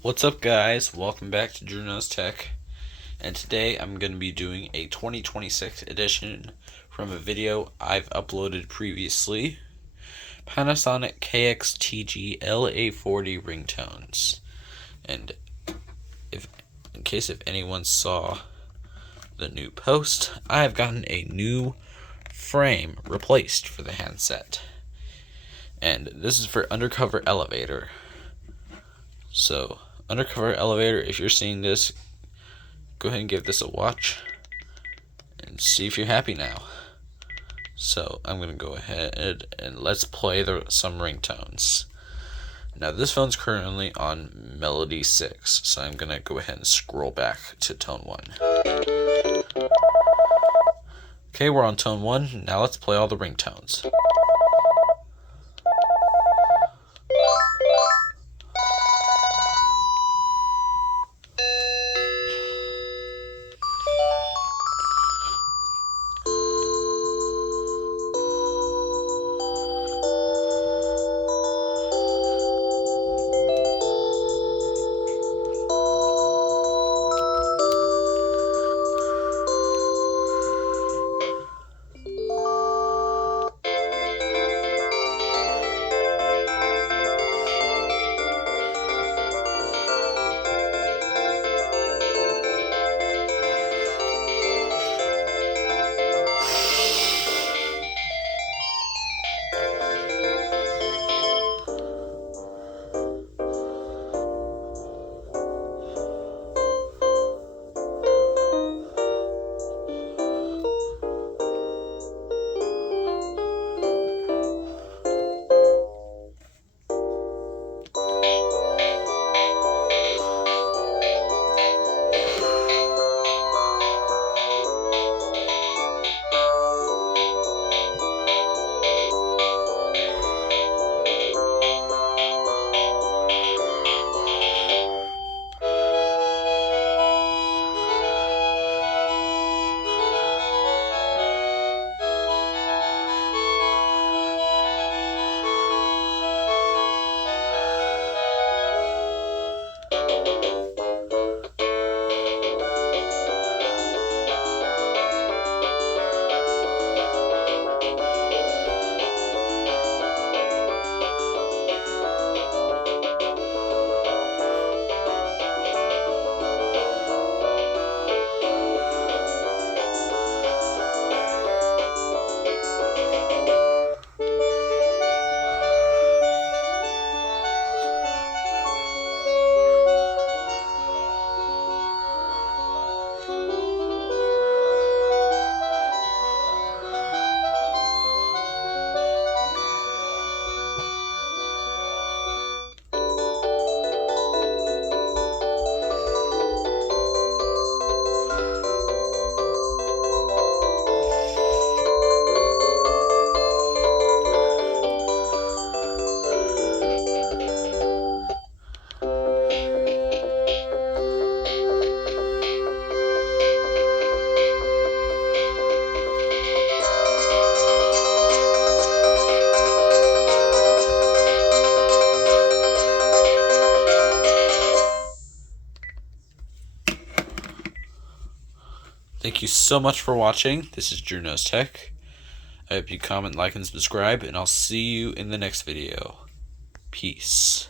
What's up, guys? Welcome back to Ringtones Tech, and today I'm going to be doing a 2026 edition from a video I've uploaded previously. Panasonic KX-TGLA40 ringtones. And in case if anyone saw the new post, I've gotten a new frame replaced for the handset. And this is for undercover elevator. So, undercover elevator, if you're seeing this, go ahead and give this a watch and see if you're happy now. So I'm going to go ahead and let's play some ringtones. Now this phone's currently on Melody 6, so I'm going to go ahead and scroll back to tone 1. Okay, we're on tone 1. Now let's play all the ringtones. Thank you so much for watching. This is Ringtones Tech. I hope you comment, like, and subscribe, and I'll see you in the next video. Peace.